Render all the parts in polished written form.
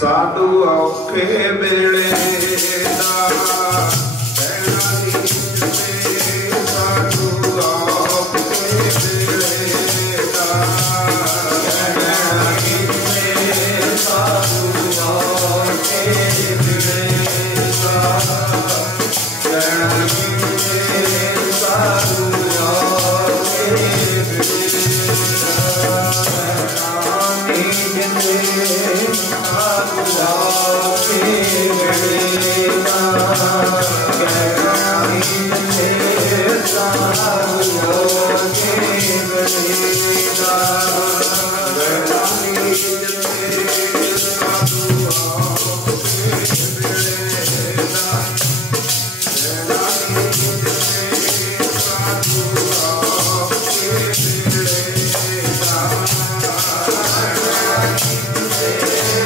साधु औखे वेले दा कहना नीच में साधु औखे वेले दा कहना नीच में साधु औखे वेले दा कहना नीच में साधु औखे वेले दा नीच में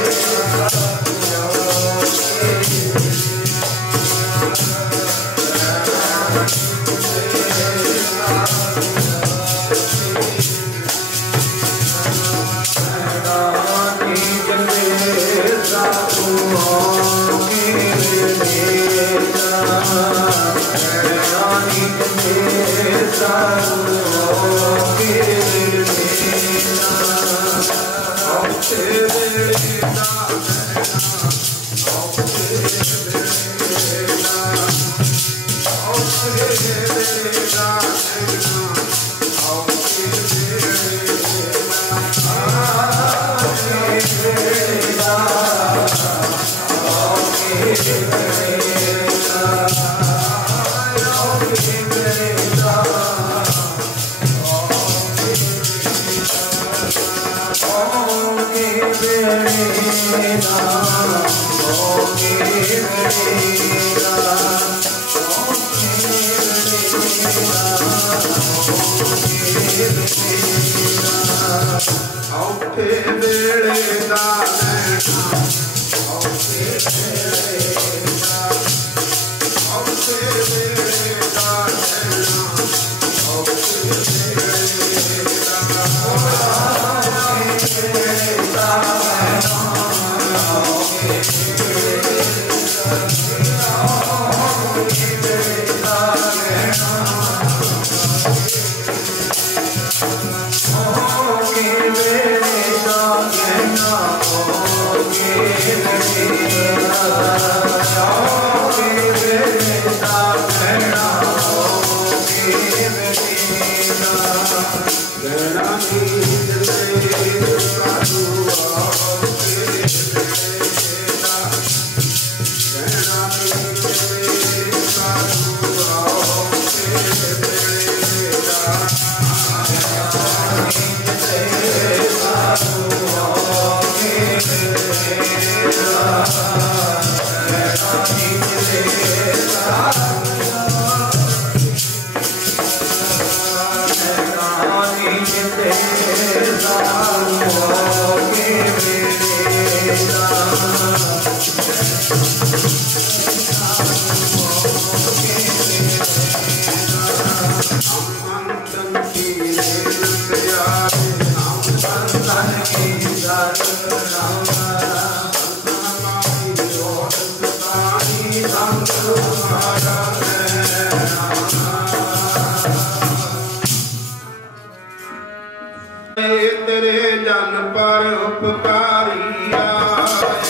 तेरे जन पर उपकारी आए,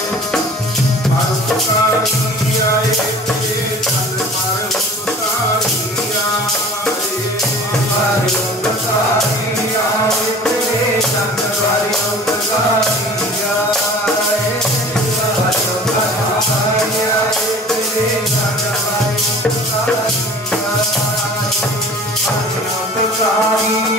परोपकारी आए, तेरे जन पर उपकारी आए, परोपकारी आए, तेरे जन पर उपकारी आए, परोपकारी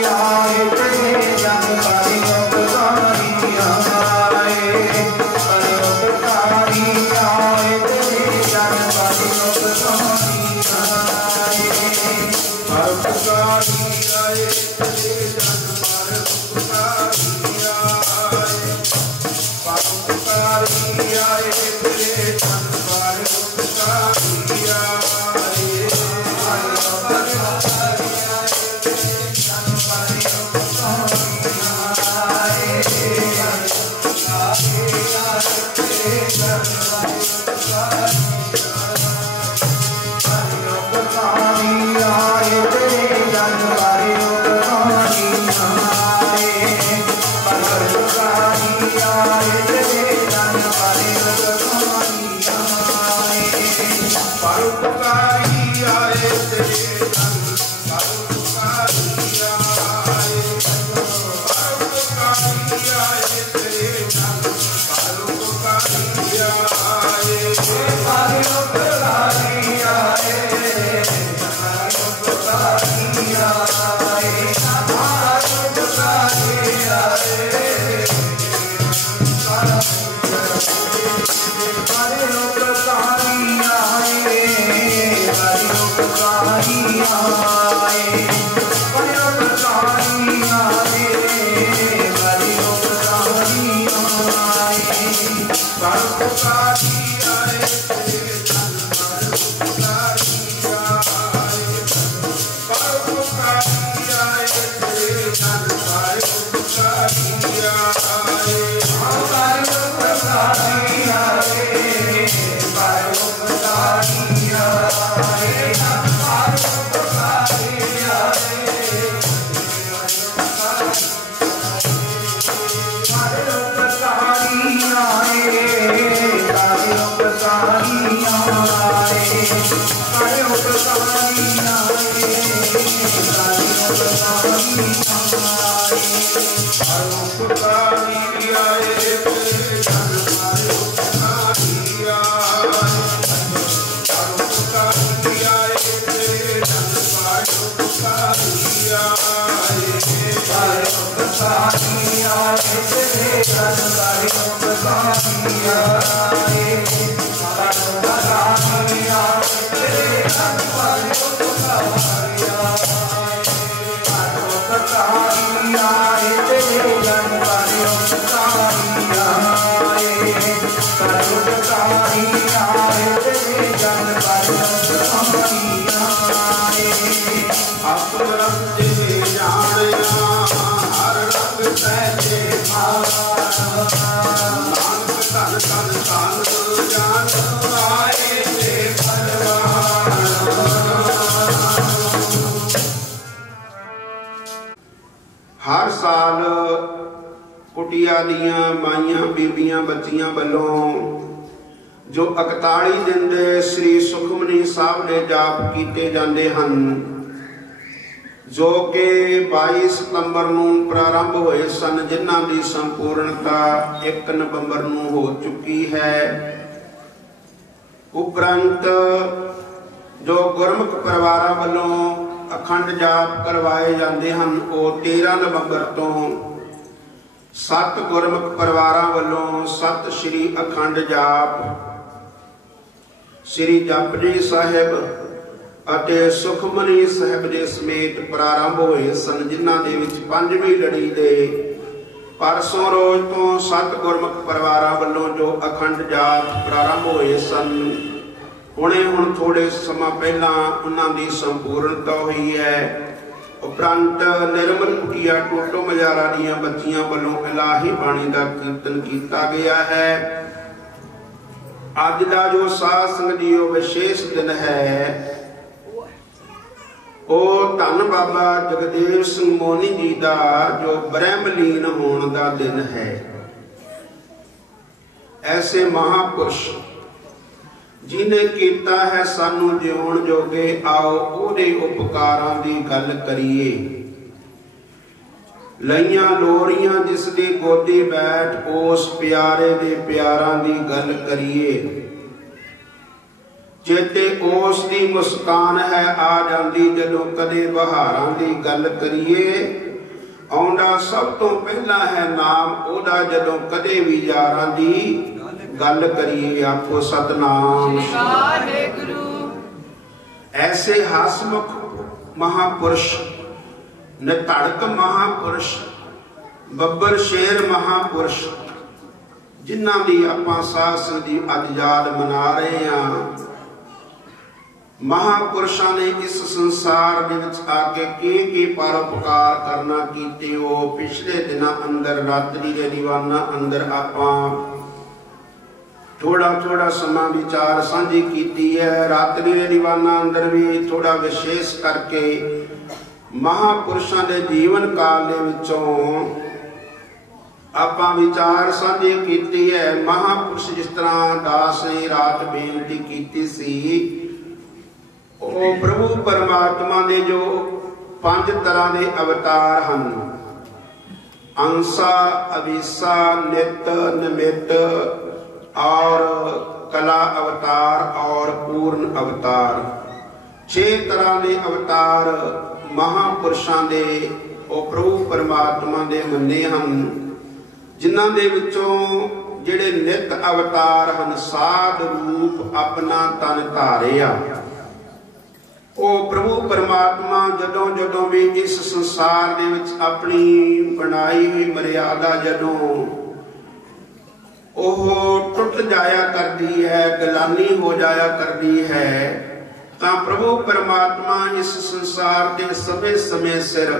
आए, तेरे जन पर उपकारी आए, तेरे जन Hare हर साल कुटिया दियां माइयां बीबियां बच्चियां वालों जो 41 दिन दे श्री सुखमनी साहब दे जाप कीते जाते हैं, जो कि 22 सितंबर नूं प्रारंभ होए सन, जिन्हां दी संपूर्णता 1 नवंबर नूं हो चुकी है। उपरंत जो गुरमुख परिवारां वालों अखंड जाप करवाए जाते हैं, वो 13 नवंबर तो 7 गुरमुख परिवारां वालों सत श्री अखंड जाप श्री जपजी साहिब अते सुखमनी साहिब दे समेत प्रारंभ होए सन, जिन्हां दे विच 5वीं लड़ी दे परसों रोज तो 7 गुरमुख परिवारां वालों जो अखंड जाप प्रारंभ होए सन, हुण थोड़े समा पहला उन्हां दी संपूर्णता हुई है। उपरंत निर्मल कुटिया टोटो मजारा दीयां बच्चियां वालों इलाही बाणी दा कीर्तन किया गया है। अज दा जो साध संगत जी विशेष दिन है, ओ धन बाबा जगदेव सिंह मोनी जी दा जो ब्रह्मलीन होने का दिन है। ऐसे महापुरुष जिन्हें किया है सानू जिउण जोगे, आओ उहदे उपकारां दी गल करिए। लईयां लोरियां जिसदे गोदे बैठ, उस प्यारे दे प्यारां दी गल करिए। चेते उस दी मुस्कान है आ जांदी जदों कदे बहारां दी गल करिए। आउंदा सब तो पहला है नाम ओदा, जदों कदे भी यारां दी गल करिए। आपको सतनाम वाहेगुरु। ऐसे हसमुख महापुरुष, निधड़क महापुरुष, बब्बर शेर महापुरुष, जिन्हां दी आपां साध संगत जी अज याद मना रहे हैं। महापुरुषां ने इस संसार दे विच आके की परोपकार करना कीते। हो पिछले दिनां अंदर रात्रि दे दीवाना अंदर आपां थोड़ा थोड़ा समा विचार साझी की है। रात्रि के दीवाना अंदर भी थोड़ा विशेष करके महापुरुषों के जीवन काल दे विचों आपां विचार साझे की है। महापुरुष जिस तरह दास ने रात बेनती की सी, वो प्रभु परमात्मा ने जो 5 तरह के अवतार हैं, अंसा, अविसा, नित, निमित और कला अवतार और पूर्ण अवतार, 6 तरह के अवतार महापुरुषों के वो प्रभु परमात्मा के मन्ने हैं। जिन्हां दे विचों जिहड़े नित अवतार हैं, साध रूप अपना तन धारिया। वो प्रभु परमात्मा जदों जदों भी इस संसार दे विच अपनी बनाई हुई मर्यादा जदों ओह टुट जाया करती है, गलानी हो जाया करती है, तां प्रभु परमात्मा इस संसार के समय समय सिर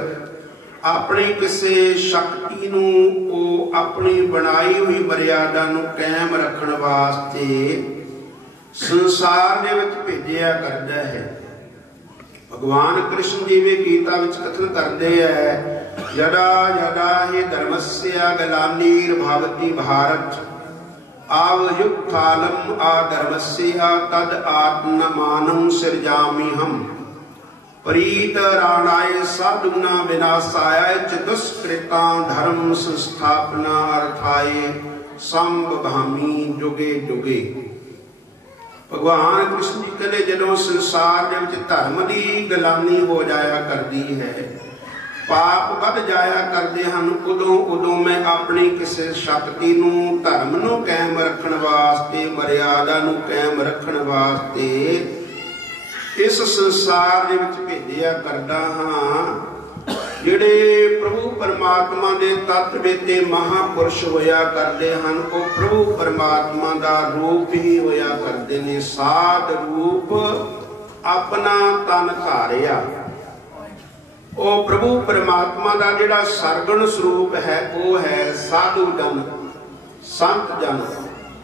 अपनी किसी शक्ति नूं ओ अपनी बनाई हुई मर्यादा नूं कायम रखण वास्ते संसार दे विच भेजिया करदा है। भगवान कृष्ण जी भी गीता विच कथन करते हैं, यदा यदा ही धर्मस्य ग्लानिर्भवति भारत आवयुक्तालम आधर्मस्य तद आत्ममानं सृजामि हम प्रीत राणाय साधुना विनाशाय च दुष्कृतां धर्म संस्थापना अर्थाय संभवामि जुगे जुगे। भगवान कृष्ण जी कहते जदों संसार के धर्म की गलानी हो जाया करती है, पाप वध जाया करते हैं। उदों उदों मैं अपनी किसी शक्ति नूं धर्म नूं कायम रखण वास्ते मर्यादा नूं कायम रखण वास्ते इस संसार दे विच भेजिया करदा हां। जिहड़े प्रभु परमात्मा दे तत्व बेते महापुरुष होया करदे हन वो प्रभु परमात्मा दा रूप ही होया करदे ने। साध रूप अपना तन धारिया। वो प्रभु परमात्मा दा जिहड़ा सरगुण स्वरूप है वो है साधु जन संत जन।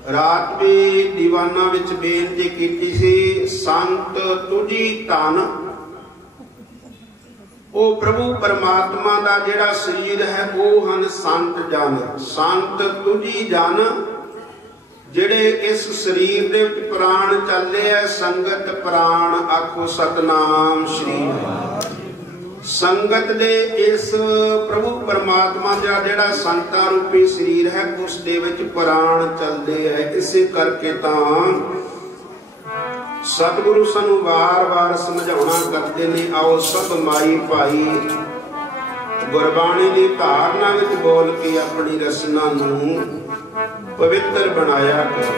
रात भी दीवाना विच बेनती कीती सी संत तुझी तन। वो प्रभु परमात्मा दा जिहड़ा शरीर है वो हन संत जन। संत तुझी जन जिहड़े इस शरीर दे विच प्राण चलदे है संगत प्राण आखो सतनाम श्री। संगत दे इस प्रभु परमात्मा दा जिहड़ा संतां रूपी शरीर है उस दे विच प्राण चलदे है। इसे करके तां सतगुरु सानू बार बार समझाउणा करते ने। आओ सब माई भाई गुरबाणी की धारना विच बोल के अपनी रसना नूं पवित्र बनाया करो।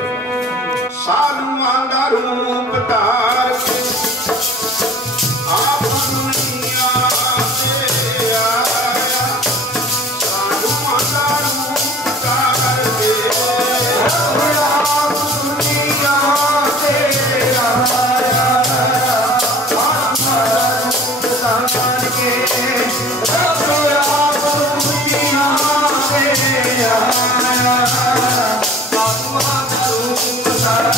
साधुआं दा रूप धार के आप दुनिया ते आया। साधुआं दा रूप धार के आप दुनिया ते आया। साधुआं दा रूप धार के आप दुनिया ते आया। साधुआं दा रूप धार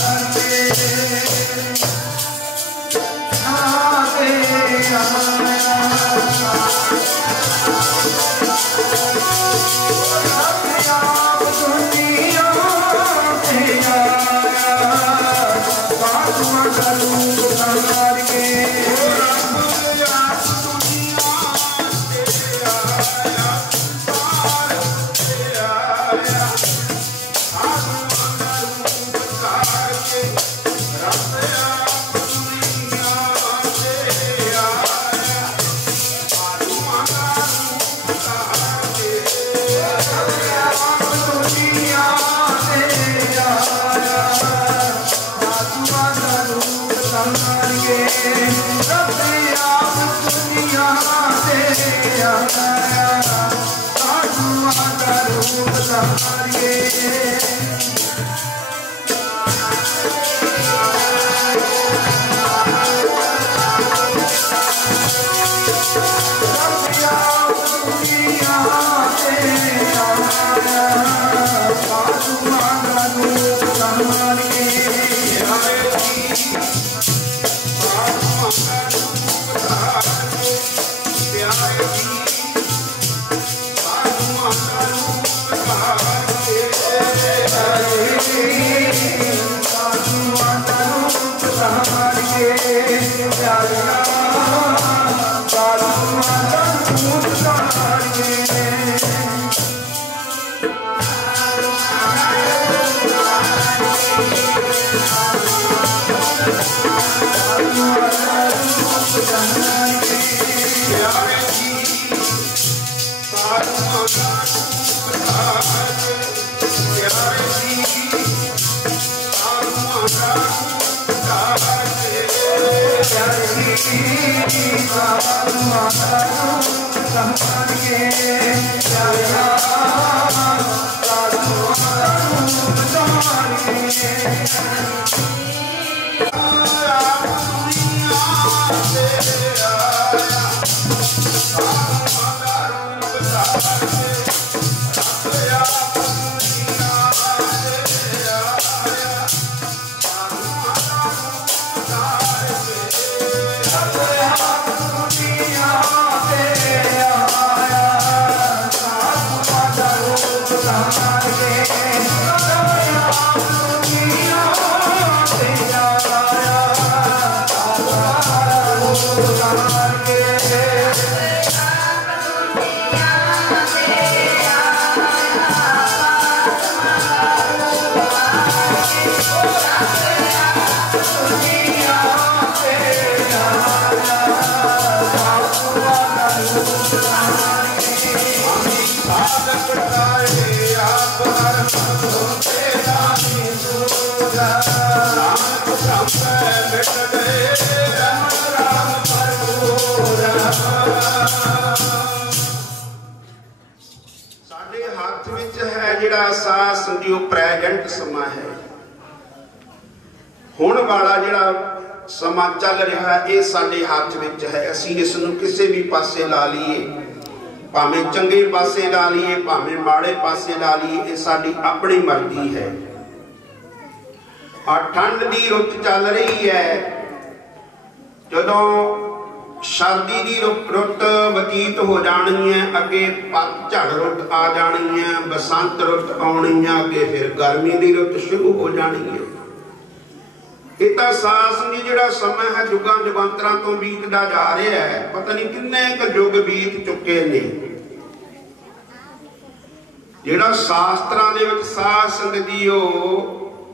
के ਸਾਧ ਸੰਗਿਓ ਪ੍ਰੈਜੈਂਟ ਸਮਾਂ ਹੈ। ਹੁਣ ਵਾਲਾ ਜਿਹੜਾ ਸਮਾਂ ਚੱਲ ਰਿਹਾ ਇਹ ਸਾਡੇ ਹੱਥ ਵਿੱਚ ਹੈ। ਅਸੀਂ ਇਸ ਨੂੰ ਕਿਸੇ ਵੀ ਪਾਸੇ ਲਾ ਲਈਏ, ਭਾਵੇਂ ਚੰਗੇ ਪਾਸੇ ਲਾ ਲਈਏ ਭਾਵੇਂ ਮਾੜੇ ਪਾਸੇ ਲਾ ਲਈਏ, ਇਹ ਸਾਡੀ ਆਪਣੀ ਮਰਜ਼ੀ ਹੈ। ਆ ਠੰਡ ਦੀ ਰੁੱਤ ਚੱਲ ਰਹੀ ਹੈ। ਜਦੋਂ ਸਰਦੀ ਦੀ ਰੁੱਤ ਬਤੀਤ ਹੋ ਜਾਣੀ ਹੈ, ਅੱਗੇ ਪਤਝੜ ਰੁੱਤ ਆ ਜਾਣੀ ਹੈ, ਬਸੰਤ ਰੁੱਤ ਆਉਣੀ ਹੈ, ਅੱਗੇ ਫਿਰ ਗਰਮੀ ਦੀ ਰੁੱਤ ਸ਼ੁਰੂ ਹੋ ਜਾਣੀ ਹੈ। ਇਹ ਤਾਂ ਸਾਸ ਨਹੀਂ ਜਿਹੜਾ ਸਮਾਂ ਹੈ ਯੁੱਗਾਂ ਜੁਗਾਂਤਰਾਂ ਤੋਂ ਬੀਤਦਾ ਜਾ ਰਿਹਾ ਹੈ। ਪਤਾ ਨਹੀਂ ਕਿੰਨੇ ਕੁ ਯੁੱਗ ਬੀਤ ਚੁੱਕੇ ਨੇ। ਜਿਹੜਾ ਸ਼ਾਸਤਰਾਂ ਦੇ ਵਿੱਚ ਸਾਧ ਸੰਗਤ ਜੀਓ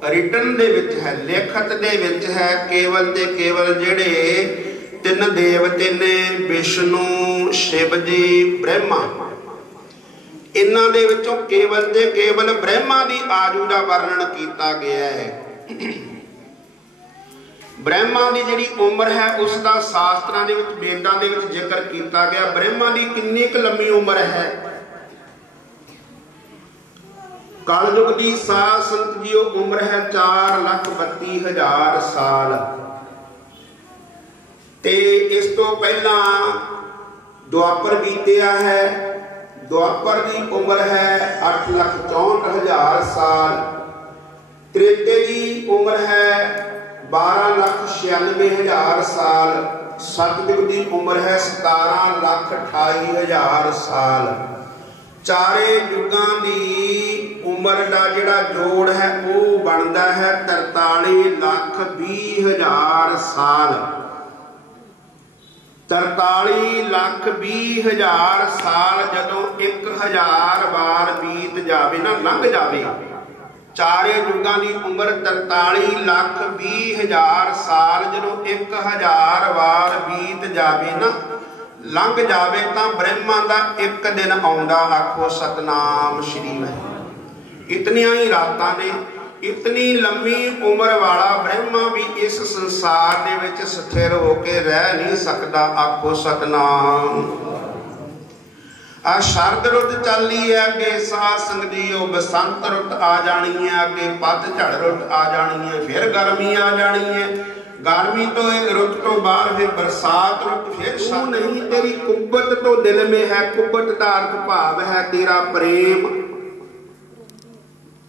ਰਿਟਨ ਦੇ ਵਿੱਚ ਹੈ, ਲਿਖਤ ਦੇ ਵਿੱਚ ਹੈ, ਕੇਵਲ ਤੇ ਕੇਵਲ ਜਿਹੜੇ ਤਿੰਨ ਦੇਵਤੇ ਨੇ ਵਿਸ਼ਨੂੰ ਸ਼ਿਵ ਜੀ ਬ੍ਰਹਮਾ, ਇਹਨਾਂ ਦੇ ਵਿੱਚੋਂ ਕੇਵਲ ਤੇ ਕੇਵਲ ਬ੍ਰਹਮਾ ਦੀ ਆਜੂ ਦਾ ਵਰਣਨ ਕੀਤਾ ਗਿਆ ਹੈ। ਬ੍ਰਹਮਾ ਦੀ ਜਿਹੜੀ ਉਮਰ ਹੈ ਉਸ ਦਾ ਸ਼ਾਸਤਰਾਂ ਦੇ ਵਿੱਚ ਵੇਦਾਂ ਦੇ ਵਿੱਚ ਜ਼ਿਕਰ ਕੀਤਾ ਗਿਆ। ਬ੍ਰਹਮਾ ਦੀ ਕਿੰਨੀ ਕੁ ਲੰਮੀ ਉਮਰ ਹੈ? ਕਲਯੁਗ ਦੀ ਸਾਧ ਸੰਗਤ ਜੀ ਉਹ ਉਮਰ ਹੈ 4,32,000 ਸਾਲ। ਤੇ ਇਸ ਤੋਂ ਪਹਿਲਾਂ ਦੁਆਪਰ ਬੀਤਿਆ ਹੈ। ਦੁਆਪਰ ਦੀ ਉਮਰ ਹੈ 8,64,000 ਸਾਲ। ਤ੍ਰੇਤੇ ਦੀ ਉਮਰ ਹੈ 12,96,000 ਸਾਲ। ਸਤਯੁਗ ਦੀ ਉਮਰ ਹੈ 17,28,000 ਸਾਲ। ਚਾਰੇ ਯੁੱਗਾਂ ਦੀ ਉਮਰ ਦਾ ਜਿਹੜਾ ਜੋੜ ਹੈ ਉਹ ਬਣਦਾ ਹੈ 43,20,000 ਸਾਲ। 43,20,000 ਸਾਲ ਜਦੋਂ 1000 ਵਾਰ ਬੀਤ ਜਾਵੇ ਨਾ, ਲੰਘ ਜਾਵੇ। ਚਾਰੇ ਯੁੱਗਾਂ ਦੀ ਉਮਰ 43,20,000 ਸਾਲ ਜਦੋਂ 1000 ਵਾਰ ਬੀਤ ਜਾਵੇ ਨਾ, ਲੰਘ ਜਾਵੇ, ਤਾਂ ਬ੍ਰਹਮਾ ਦਾ ਇੱਕ ਦਿਨ ਆਉਂਦਾ। ਆਖੋ ਸਤਨਾਮ ਸ਼੍ਰੀ ਵਾਹਿਗੁਰੂ। ਇਤਨੀਆਂ ਹੀ ਰਾਤਾਂ ਨੇ। ਇਤਨੀ ਲੰਮੀ ਉਮਰ ਵਾਲਾ ਬ੍ਰਹਮਾ ਵੀ ਇਸ ਸੰਸਾਰ ਦੇ ਵਿੱਚ ਸਥਿਰ ਹੋ ਕੇ ਰਹਿ ਨਹੀਂ ਸਕਦਾ। ਆਖੋ ਸਤਨਾਮ। ਆ ਸ਼ਰਦ ਰੁੱਤ ਚੱਲੀ ਹੈ, ਅੱਗੇ ਸਾਧ ਸੰਗਤ ਜੀਓ ਬਸੰਤ ਰੁੱਤ ਆ ਜਾਣੀ ਹੈ, ਅੱਗੇ ਪਤਝੜ ਰੁੱਤ ਆ ਜਾਣੀ ਹੈ, ਫਿਰ ਗਰਮੀ ਆ ਜਾਣੀ ਹੈ। ਗਰਮੀ ਤੋਂ ਰੁੱਤ ਤੋਂ ਬਾਅਦ ਫਿਰ ਬਰਸਾਤ ਰੁੱਤ, ਫਿਰ ਤੂੰ ਨਹੀਂ ਤੇਰੀ ਕੁੱਬਤ ਤੋਂ ਦਿਲ ਮੇ ਹੈ। ਕੁੱਬਤ ਦਾ ਅਰਥ ਭਾਵ ਹੈ ਤੇਰਾ ਪ੍ਰੇਮ,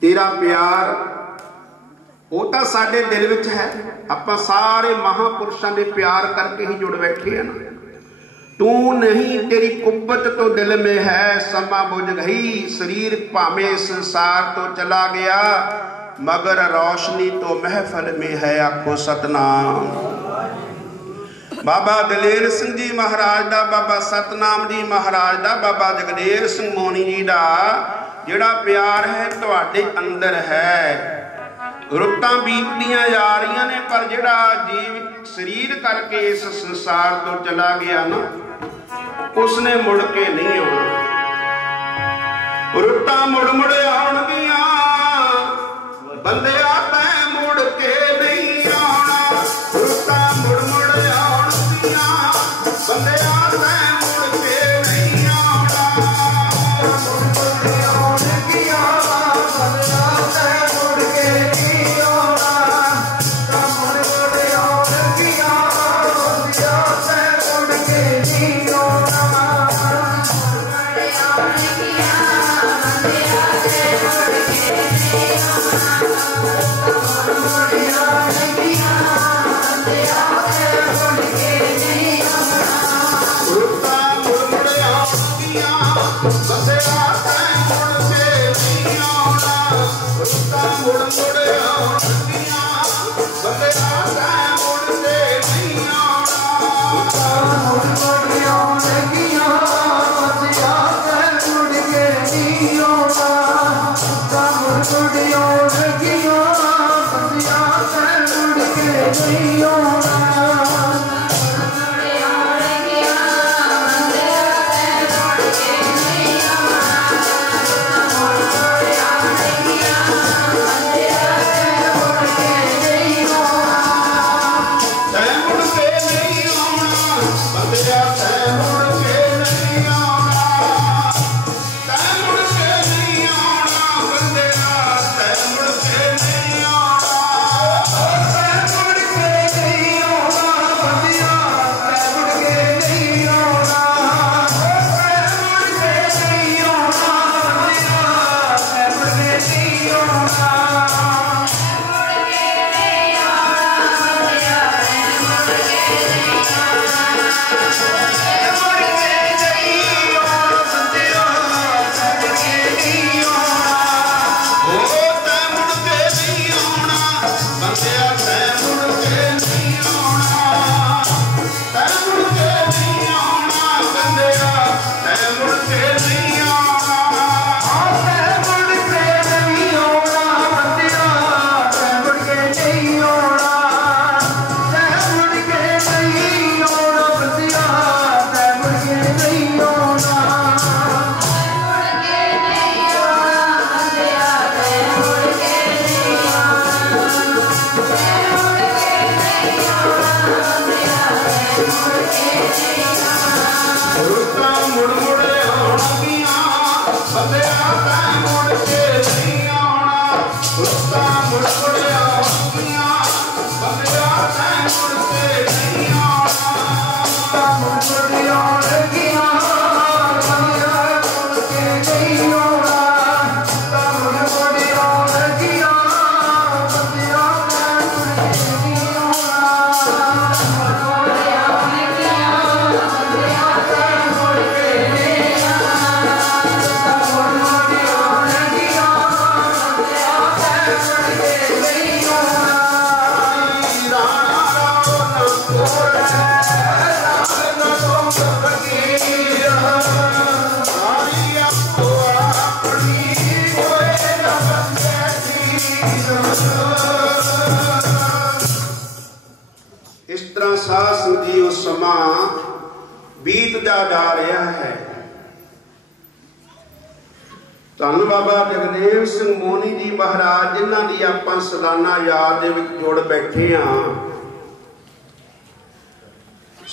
ਤੇਰਾ ਪਿਆਰ। ਉਹ ਤਾਂ ਸਾਡੇ ਦਿਲ ਵਿੱਚ ਹੈ। ਆਪਾਂ ਸਾਰੇ ਮਹਾਂਪੁਰਸ਼ਾਂ ਦੇ ਪਿਆਰ ਕਰਕੇ ਹੀ ਜੁੜ ਬੈਠੇ ਆ ਨਾ। ਤੂੰ ਨਹੀਂ ਤੇਰੀ ਕੁੱਬਤ ਤੋਂ ਦਿਲ ਮੇ ਹੈ। ਸਮਾਂ ਬੁਝ ਗਈ, ਸਰੀਰ ਭਾਵੇਂ ਸੰਸਾਰ ਤੋਂ ਚਲਾ ਗਿਆ, मगर रोशनी तो महफल में है। आखो सतनाम। बाबा दलेर सिंह जी महाराज दा, बाबा सतनाम जी महाराज दा, बाबा जगदेव सिंह मोनी जी दा जिहड़ा प्यार है तुहाडे अंदर है। रुत्तां बीतदियां जा रही ने, पर जिहड़ा जीव शरीर करके इस संसार तो चला गया ना, उसने मुड़ के नहीं आना। रुत्तां मुड़ मुड़ आउणगियां, बंदिया तैं मुड़ के नहीं आना। रुत्तां मुड़ मुड़ आउणगियां, बंदिया तैं मुड़ के नहीं आना। मुड़ मुड़ आउणगियां, बंदिया तैं मुड़ के नहीं आना। मुड़ मुड़ आउणगियां, बंदिया तैं मुड़ के नहीं आना। ਸੀ ਉਹ ਸਮਾਂ ਬੀਤਦਾ ਜਾ ਰਿਹਾ ਹੈ। ਧੰਨ ਬਾਬਾ ਜਗਦੇਵ ਸਿੰਘ ਮੋਹਨੀ ਜੀ ਮਹਾਰਾਜ, ਜਿਨ੍ਹਾਂ ਦੀ ਆਪਾਂ ਸਾਲਾਨਾ ਯਾਦ ਦੇ ਵਿੱਚ ਜੁੜ ਬੈਠੇ ਹਾਂ।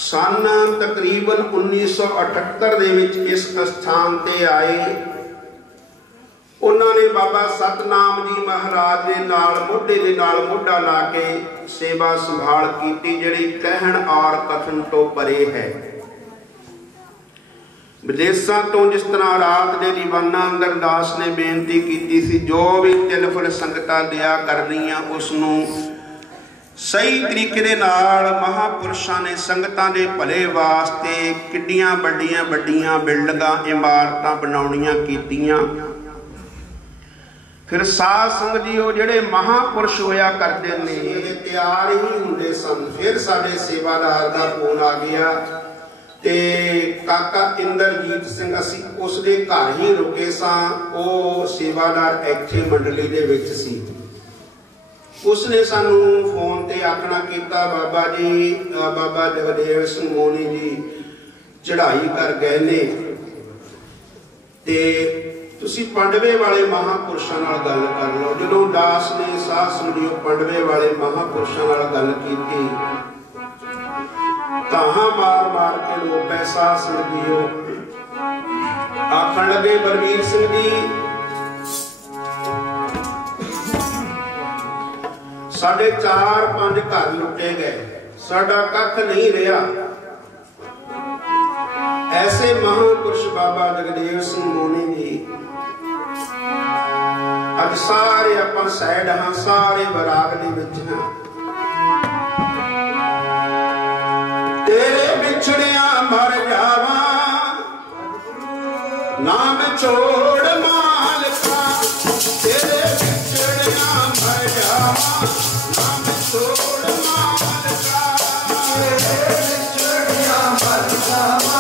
ਸਨ ਤਕਰੀਬਨ 1978 ਦੇ ਵਿੱਚ ਇਸ ਸਥਾਨ ਤੇ ਆਏ। ਉਹਨਾਂ ਨੇ ਬਾਬਾ ਸਤਨਾਮ ਜੀ ਮਹਾਰਾਜ ਦੇ ਨਾਲ ਮੋਢੇ ਦੇ ਨਾਲ ਮੋਢਾ ਲਾ ਕੇ ਸੇਵਾ ਸੰਭਾਲ ਕੀਤੀ, ਜਿਹੜੀ ਕਹਿਣ ਔਰ ਕਥਨ ਤੋਂ ਪਰੇ ਹੈ। ਵਿਦੇਸ਼ਾਂ ਤੋਂ ਜਿਸ ਤਰ੍ਹਾਂ ਰਾਤ ਦੇ ਦੀਵਾਨਾ ਅੰਦਰ ਦਾਸ ਨੇ ਬੇਨਤੀ ਕੀਤੀ ਸੀ, ਜੋ ਵੀ ਤਿਲ ਫੁੱਲ ਸੰਗਤਾਂ ਦਿਆ ਕਰਨੀਆਂ ਉਸ ਨੂੰ ਸਹੀ ਤਰੀਕੇ ਦੇ ਨਾਲ ਮਹਾਂਪੁਰਸ਼ਾਂ ਨੇ ਸੰਗਤਾਂ ਦੇ ਭਲੇ ਵਾਸਤੇ ਕਿੱਡੀਆਂ ਵੱਡੀਆਂ ਵੱਡੀਆਂ ਬਿਲਡਿੰਗਾਂ ਇਮਾਰਤਾਂ ਬਣਾਉਣੀਆਂ ਕੀਤੀਆਂ। ਫਿਰ ਸਾਧ ਸੰਗਤ ਜੀ ਉਹ ਜਿਹੜੇ ਮਹਾਂਪੁਰਸ਼ ਹੋਇਆ ਕਰਦੇ ਨੇ ਇਹ ਤਿਆਰ ਹੀ ਹੁੰਦੇ ਸਨ। ਫਿਰ ਸਾਡੇ ਸੇਵਾਦਾਰ ਦਾ ਫੋਨ ਆ ਗਿਆ ਤੇ ਕਾਕਾ ਇੰਦਰਜੀਤ ਸਿੰਘ, ਅਸੀਂ ਉਸ ਦੇ ਘਰ ਹੀ ਰੁਕੇ ਸਾਂ। ਉਹ ਸੇਵਾਦਾਰ ਇੱਥੇ ਮੰਡਲੀ ਦੇ ਵਿੱਚ ਸੀ। ਉਸਨੇ ਸਾਨੂੰ ਫੋਨ ਤੇ ਆਖਣਾ ਕੀਤਾ, ਬਾਬਾ ਜੀ ਬਾਬਾ ਜਗਦੇਵ ਸਿੰਘ ਮੋਹਨੀ ਜੀ ਚੜ੍ਹਾਈ ਕਰ ਗਏ ਨੇ ਤੇ ਤੁਸੀਂ ਪੰਡਵੇ ਵਾਲੇ ਮਹਾਂਪੁਰਸ਼ਾਂ ਨਾਲ ਗੱਲ ਕਰ ਲਓ। ਜਦੋਂ ਦਾਸ ਨੇ ਸਾਧ ਸੰਗਤ ਜੀ ਪੰਡਵੇ ਵਾਲੇ ਮਹਾਂਪੁਰਸ਼ਾਂ ਨਾਲ ਗੱਲ ਕੀਤੀ, ਤਾਹਾਂ ਮਾਰ ਮਾਰ ਕੇ ਰੋਪੇ ਸਾਧ ਸੰਗਤ ਜੀ ਆਖਣ ਲੱਗੇ, ਬਲਵੀਰ ਸਿੰਘ ਜੀ ਸਾਡੇ 4-5 ਘਰ ਲੁੱਟੇ ਗਏ, ਸਾਡਾ ਕੱਖ ਨਹੀਂ ਰਿਹਾ। ऐसे महापुरुष बाबा जगदेव सिंह मोहनी जी अब सारे अपन साइड हाँ, सारे बराग दे विच हाँ। तेरे बिछड़िया मर जावा नाम छोड़ मालका, तेरे बिछड़िया मर जावा नाम छोड़ मालका, तेरे बिछड़िया मर जावा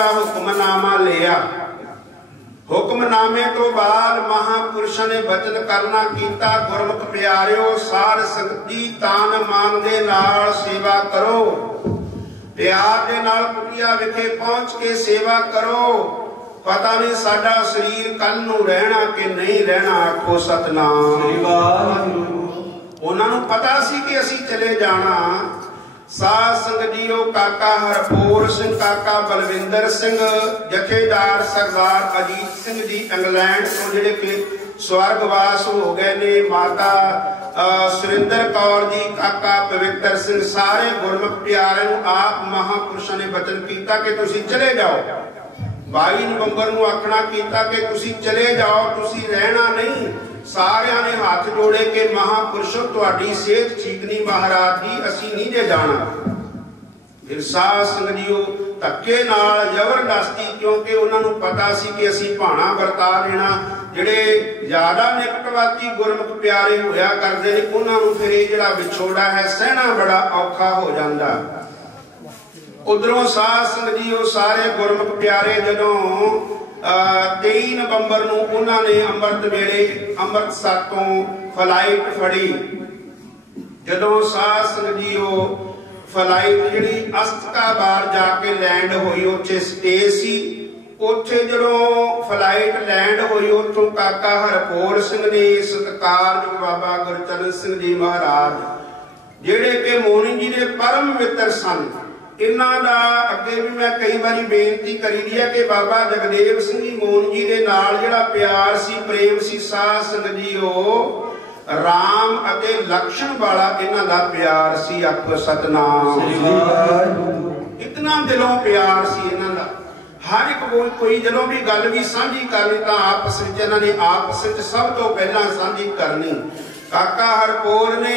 ਦਾ ਹੁਕਮਨਾਮਾ ਲਿਆ। ਹੁਕਮਨਾਮੇ ਤੋਂ ਬਾਅਦ ਮਹਾਂਪੁਰਸ਼ਾਂ ਨੇ ਬਚਨ ਕਰਨਾ ਕੀਤਾ, ਗੁਰਮੁਖ ਪਿਆਰਿਓ ਸਾਧ ਸੰਗਤ ਦੀ ਤਾਨ ਮਾਨ ਦੇ ਨਾਲ ਸੇਵਾ ਕਰੋ, ਪਿਆਰ ਦੇ ਨਾਲ ਕੁਟੀਆ ਵਿਖੇ ਪਹੁੰਚ ਕੇ ਸੇਵਾ ਕਰੋ। ਪਤਾ ਨਹੀਂ ਸਾਡਾ ਸਰੀਰ ਕੱਲ ਨੂੰ ਰਹਿਣਾ ਕਿ ਨਹੀਂ ਰਹਿਣਾ, ਆਖੋ ਸਤਨਾਮ। ਉਹਨਾਂ ਨੂੰ ਪਤਾ ਸੀ ਕਿ ਅਸੀਂ ਚਲੇ ਜਾਣਾ। ਸਾਧ ਸੰਗਤ ਜੀਓ, ਕਾਕਾ ਹਰਪੂਰ ਸਿੰਘ, ਕਾਕਾ ਬਲਵਿੰਦਰ ਸਿੰਘ, ਜਥੇਦਾਰ ਸਰਦਾਰ ਅਜੀਤ ਸਿੰਘ ਜੀ ਇੰਗਲੈਂਡ ਤੋਂ ਜਿਹੜੇ ਕਿ ਸਵਰਗਵਾਸ ਹੋ ਗਏ ਨੇ, ਮਾਤਾ ਸੁਰਿੰਦਰ ਕੌਰ ਜੀ, ਕਾਕਾ ਪਵਿੱਤਰ ਸਿੰਘ, ਸਾਰੇ ਗੁਰਮੁਖ ਪਿਆਰਿਆਂ ਨੂੰ ਆਪ ਮਹਾਂਪੁਰਸ਼ਾਂ ਨੇ ਬਚਨ ਕੀਤਾ ਕਿ ਤੁਸੀਂ ਚਲੇ ਜਾਓ। 22 ਨਵੰਬਰ ਨੂੰ ਆਖਣਾ ਕੀਤਾ ਕਿ ਤੁਸੀਂ ਚਲੇ ਜਾਓ, ਤੁਸੀਂ ਰਹਿਣਾ ਨਹੀਂ। ਸਾਰਿਆਂ ਨੇ ਹੱਥ ਜੋੜੇ ਕਿ ਮਹਾਂਪੁਰਸ਼ੋ ਤੁਹਾਡੀ ਸਿਹਤ ਠੀਕ ਨਹੀਂ ਮਹਾਰਾਜ ਜੀ, ਅਸੀਂ ਨਹੀਂ ਜੇ ਜਾਣਾ। ਫਿਰ ਸਾਧ ਸੰਗਤ ਜੀਓ ਧੱਕੇ ਨਾਲ ਜ਼ਬਰਦਸਤੀ, ਕਿਉਂਕਿ ਉਹਨਾਂ ਨੂੰ ਪਤਾ ਸੀ ਕਿ ਅਸੀਂ ਭਾਣਾ ਵਰਤਾ ਲੈਣਾ। ਜਿਹੜੇ ਜ਼ਿਆਦਾ ਨਿਕਟਵਾਦੀ ਗੁਰਮੁਖ ਪਿਆਰੇ ਹੋਇਆ ਕਰਦੇ ਨੇ, ਉਹਨਾਂ ਨੂੰ ਫਿਰ ਇਹ ਜਿਹੜਾ ਵਿਛੋੜਾ ਹੈ ਸਹਿਣਾ ਬੜਾ ਔਖਾ ਹੋ ਜਾਂਦਾ। ਉਧਰੋਂ ਸਾਧ ਸੰਗਤ ਜੀਓ ਸਾਰੇ ਗੁਰਮੁਖ ਪਿਆਰੇ ਜਦੋਂ 23 ਨਵੰਬਰ ਨੂੰ ਉਹਨਾਂ ਨੇ ਅੰਮ੍ਰਿਤ ਵੇਲੇ ਅੰਮ੍ਰਿਤਸਰ ਤੋਂ ਫਲਾਈਟ ਫੜੀ। ਜਦੋਂ ਸਾਧ ਸੰਗਤ ਜੀਓ ਫਲਾਈਟ ਜਿਹੜੀ ਅਸਤਕਾਬਾਦ ਜਾ ਕੇ ਲੈਂਡ ਹੋਈ, ਉੱਥੇ ਸਟੇ ਸੀ। ਉੱਥੇ ਜਦੋਂ ਫਲਾਈਟ ਲੈਂਡ ਹੋਈ, ਉੱਥੋਂ ਕਾਕਾ ਹਰਪੂਰ ਸਿੰਘ ਨੇ ਸਤਿਕਾਰਯੋਗ ਬਾਬਾ ਗੁਰਚਰਨ ਸਿੰਘ ਜੀ ਮਹਾਰਾਜ, ਜਿਹੜੇ ਕਿ ਮੋਨੀ ਜੀ ਦੇ ਪਰਮ ਮਿੱਤਰ ਸਨ, ਇਹਨਾਂ ਦਾ ਅੱਗੇ ਵੀ ਮੈਂ ਕਈ ਵਾਰੀ ਬੇਨਤੀ ਕਰੀ ਦੀ ਹੈ ਕਿ ਬਾਬਾ ਜਗਦੇਵ ਸਿੰਘ ਜੀ ਮੋਹਨ ਜੀ ਦੇ ਨਾਲ ਜਿਹੜਾ ਪਿਆਰ ਸੀ, ਪ੍ਰੇਮ ਸੀ, ਸਾਧ ਸੰਗਤ ਜੀਓ ਰਾਮ ਅਤੇ ਲਕਸ਼ਮਣ ਵਾਲਾ ਇਹਨਾਂ ਦਾ ਪਿਆਰ ਸੀ। ਆਖੋ ਸਤਨਾਮ। ਇਤਨਾ ਦਿਲੋਂ ਪਿਆਰ ਸੀ ਇਹਨਾਂ ਦਾ। ਹਰ ਇੱਕ ਕੋਈ ਜਦੋਂ ਵੀ ਗੱਲ ਵੀ ਸਾਂਝੀ ਕਰਨੀ ਤਾਂ ਆਪਸ ਵਿੱਚ ਇਹਨਾਂ ਨੇ ਆਪਸ ਵਿੱਚ ਸਭ ਤੋਂ ਪਹਿਲਾਂ ਸਾਂਝੀ ਕਰਨੀ। ਕਾਕਾ ਹਰਪੂਰ ਨੇ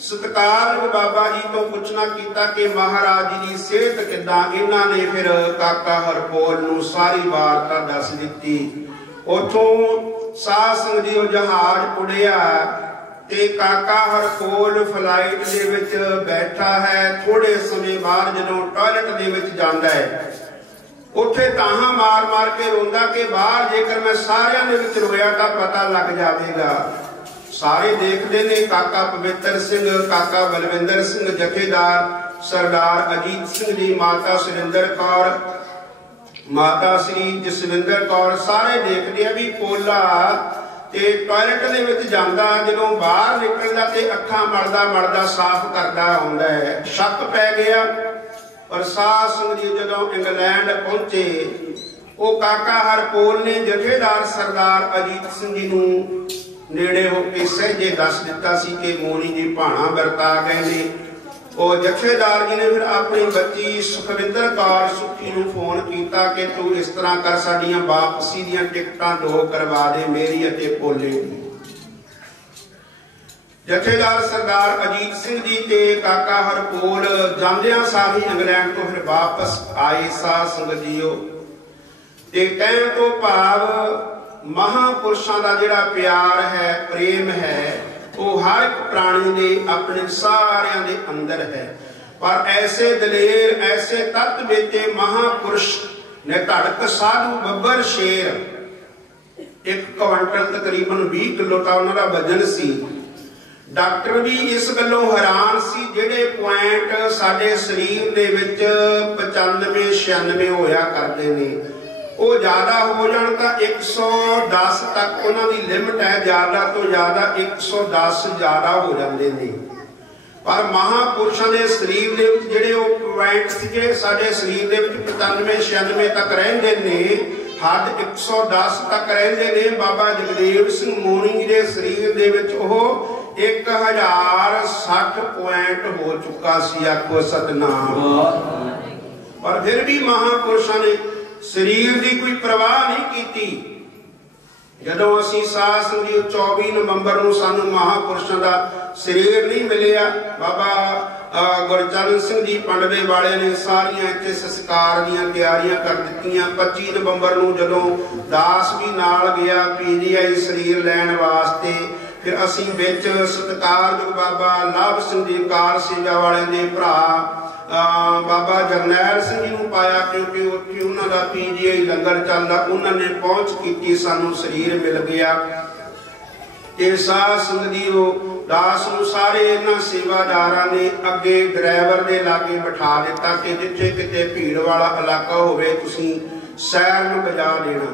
ਸਤਿਕਾਰਯੋਗ ਬਾਬਾ ਜੀ ਤੋਂ ਪੁੱਛਣਾ ਕੀਤਾ ਕਿ ਮਹਾਰਾਜ ਜੀ ਦੀ ਸਿਹਤ ਕਿੱਦਾਂ। ਇਹਨਾਂ ਨੇ ਫਿਰ ਕਾਕਾ ਹਰਪੂਰ ਨੂੰ ਸਾਰੀ ਵਾਰਤਾ ਦੱਸ ਦਿੱਤੀ। ਉੱਥੋਂ ਸਾਧ ਸੰਗਤ ਜੀ ਉਹ ਜਹਾਜ਼ ਉੱਡਿਆ ਤੇ ਕਾਕਾ ਹਰਪੂਰ ਫਲਾਈਟ ਦੇ ਵਿੱਚ ਬੈਠਾ ਹੈ। ਥੋੜੇ ਸਮੇਂ ਬਾਅਦ ਜਦੋਂ ਟਾਇਲਟ ਦੇ ਵਿੱਚ ਜਾਂਦਾ ਹੈ, ਉੱਥੇ ਤਾਹਾਂ ਮਾਰ ਮਾਰ ਕੇ ਰੋਂਦਾ ਕਿ ਬਾਹਰ ਜੇਕਰ ਮੈਂ ਸਾਰਿਆਂ ਦੇ ਵਿੱਚ ਰੋਇਆ ਤਾਂ ਪਤਾ ਲੱਗ ਜਾਵੇਗਾ। ਸਾਰੇ ਦੇਖਦੇ ਨੇ, ਕਾਕਾ ਪਵਿੱਤਰ ਸਿੰਘ, ਕਾਕਾ ਬਲਵਿੰਦਰ ਸਿੰਘ, ਜਥੇਦਾਰ ਸਰਦਾਰ ਅਜੀਤ ਸਿੰਘ ਜੀ, ਮਾਤਾ ਸੁਰਿੰਦਰ ਕੌਰ, ਮਾਤਾ ਸ੍ਰੀ ਜਸਵਿੰਦਰ ਕੌਰ, ਸਾਰੇ ਦੇਖਦੇ ਆ ਵੀ ਪੋਲਾ ਤੇ ਟਾਇਲਟ ਦੇ ਵਿੱਚ ਜਾਂਦਾ। ਜਦੋਂ ਬਾਹਰ ਨਿਕਲਦਾ ਤੇ ਅੱਖਾਂ ਮਲਦਾ ਮਲਦਾ ਸਾਫ਼ ਕਰਦਾ ਆਉਂਦਾ ਹੈ। ਸ਼ੱਕ ਪੈ ਗਿਆ। ਪਰ ਸਾਧ ਸੰਗਤ ਜੀ ਜਦੋਂ ਇੰਗਲੈਂਡ ਪਹੁੰਚੇ, ਉਹ ਕਾਕਾ ਹਰਪੂਰ ਨੇ ਜਥੇਦਾਰ ਸਰਦਾਰ ਅਜੀਤ ਸਿੰਘ ਜੀ ਨੂੰ ਨੇੜੇ ਹੋ ਕੇ ਸਹਿਜੇ ਦੱਸ ਦਿੱਤਾ ਸੀ ਕਿ ਮੋਨੀ ਜੀ ਭਾਣਾ ਵਰਤਾ ਗਏ ਨੇ। ਉਹ ਜਥੇਦਾਰ ਜੀ ਨੇ ਫਿਰ ਆਪਣੀ ਬੱਚੀ ਸੁਖਵਿੰਦਰ ਕੌਰ ਸੁੱਖੀ ਨੂੰ ਫੋਨ ਕੀਤਾ ਕਿ ਤੂੰ ਇਸ ਤਰ੍ਹਾਂ ਕਰ, ਸਾਡੀਆਂ ਵਾਪਸੀ ਦੀਆਂ ਟਿਕਟਾਂ 2 ਕਰਵਾ ਦੇ, ਮੇਰੀ ਅਤੇ ਪੋਲੇ ਦੀ। ਜਥੇਦਾਰ ਸਰਦਾਰ ਅਜੀਤ ਸਿੰਘ ਜੀ ਤੇ ਕਾਕਾ ਹਰਪੂਰ ਜਾਂਦਿਆਂ ਸਾਰੀ ਇੰਗਲੈਂਡ ਤੋਂ ਫਿਰ ਵਾਪਸ ਆਏ। ਸਾਧ ਸੰਗਤ ਜੀਓ ਤੇ ਕਹਿਣ ਤੋਂ ਭਾਵ ਮਹਾਂਪੁਰਸ਼ਾਂ ਦਾ ਜਿਹੜਾ ਪਿਆਰ ਹੈ, ਪ੍ਰੇਮ ਹੈ, ਉਹ ਹਰ ਇੱਕ ਪ੍ਰਾਣੀ ਦੇ ਆਪਣੇ ਸਾਰਿਆਂ ਦੇ ਅੰਦਰ ਹੈ। ਪਰ ਐਸੇ ਦਲੇਰ, ਐਸੇ ਤੱਤ ਵਿੱਚ ਮਹਾਂਪੁਰਸ਼ ਨੇ ਧੜਕ ਸਾਧੂ ਬੱਬਰ ਸ਼ੇਰ 1 ਕੁਇੰਟਲ ਤਕਰੀਬਨ 20 ਕਿਲੋ ਤਾਂ ਉਹਨਾਂ ਦਾ ਵਜ਼ਨ ਸੀ। ਡਾਕਟਰ ਵੀ ਇਸ ਗੱਲੋਂ ਹੈਰਾਨ ਸੀ, ਜਿਹੜੇ ਪੁਆਇੰਟ ਸਾਡੇ ਸਰੀਰ ਦੇ ਵਿੱਚ 95 96 ਹੋਇਆ ਕਰਦੇ ਨੇ, ਉਹ ਜ਼ਿਆਦਾ ਹੋ ਜਾਣ ਤਾਂ 110 ਤੱਕ ਉਹਨਾਂ ਦੀ ਲਿਮਟ ਹੈ। ਜ਼ਿਆਦਾ ਤੋਂ ਜ਼ਿਆਦਾ 110 ਜ਼ਿਆਦਾ ਹੋ ਜਾਂਦੇ ਨੇ। ਪਰ ਮਹਾਂਪੁਰਸ਼ਾਂ ਦੇ ਸਰੀਰ ਦੇ ਵਿੱਚ ਜਿਹੜੇ ਉਹ ਪੁਆਇੰਟ ਸੀਗੇ, ਸਾਡੇ ਸਰੀਰ ਦੇ ਵਿੱਚ 95 96 ਤੱਕ ਰਹਿੰਦੇ ਨੇ, ਹੱਦ 110 ਤੱਕ ਰਹਿੰਦੇ ਨੇ। ਬਾਬਾ ਜਗਦੇਵ ਸਿੰਘ ਮੋਹਣੀ ਦੇ ਸਰੀਰ ਦੇ ਵਿੱਚ ਉਹ 1060 ਪੁਆਇੰਟ ਹੋ ਚੁੱਕਾ ਸੀ। ਆਖੋ ਸਤਨਾਮ। ਪਰ ਫਿਰ ਵੀ ਮਹਾਂਪੁਰਸ਼ਾਂ ਨੇ ਸਰੀਰ ਦੀ ਕੋਈ ਪਰਵਾਹ ਨਹੀਂ ਕੀਤੀ। ਜਦੋਂ ਅਸੀਂ ਸਾਧ ਸੰਗਤ 24 ਨਵੰਬਰ ਨੂੰ ਸਾਨੂੰ ਮਹਾਂਪੁਰਸ਼ਾਂ ਦਾ ਸਰੀਰ ਨਹੀਂ ਮਿਲਿਆ, ਬਾਬਾ ਗੁਰਚਰਨ ਸਿੰਘ ਜੀ ਪੰਡਵੇ ਵਾਲੇ ਨੇ ਸਾਰੀਆਂ ਇੱਥੇ ਸੰਸਕਾਰ ਦੀਆਂ ਤਿਆਰੀਆਂ ਕਰ ਦਿੱਤੀਆਂ। 25 ਨਵੰਬਰ ਨੂੰ ਜਦੋਂ ਦਾਸ ਵੀ ਨਾਲ ਗਿਆ PGI ਸਰੀਰ ਲੈਣ ਵਾਸਤੇ, ਫਿਰ ਅਸੀਂ ਵਿੱਚ ਸਤਿਕਾਰਯੋਗ ਬਾਬਾ ਲਾਭ ਸਿੰਘ ਜੀ ਕਾਰ ਸਿੰਘਾਂ ਵਾਲੇ ਦੇ ਭਰਾ बाबा जरनैल सिंह जी को पाया, क्योंकि उत्थे उन्हां दा PGI लंगर चलदा, उन्होंने पहुंच की, सानू शरीर मिल गया। ते साध संगत जीओ दास नूं सारे इन्हां सेवादारां ने अगे ड्राइवर दे लागे बिठा दिता कि जिथे किते भीड़ वाला इलाका होवे तुसीं सैरन बजा देना।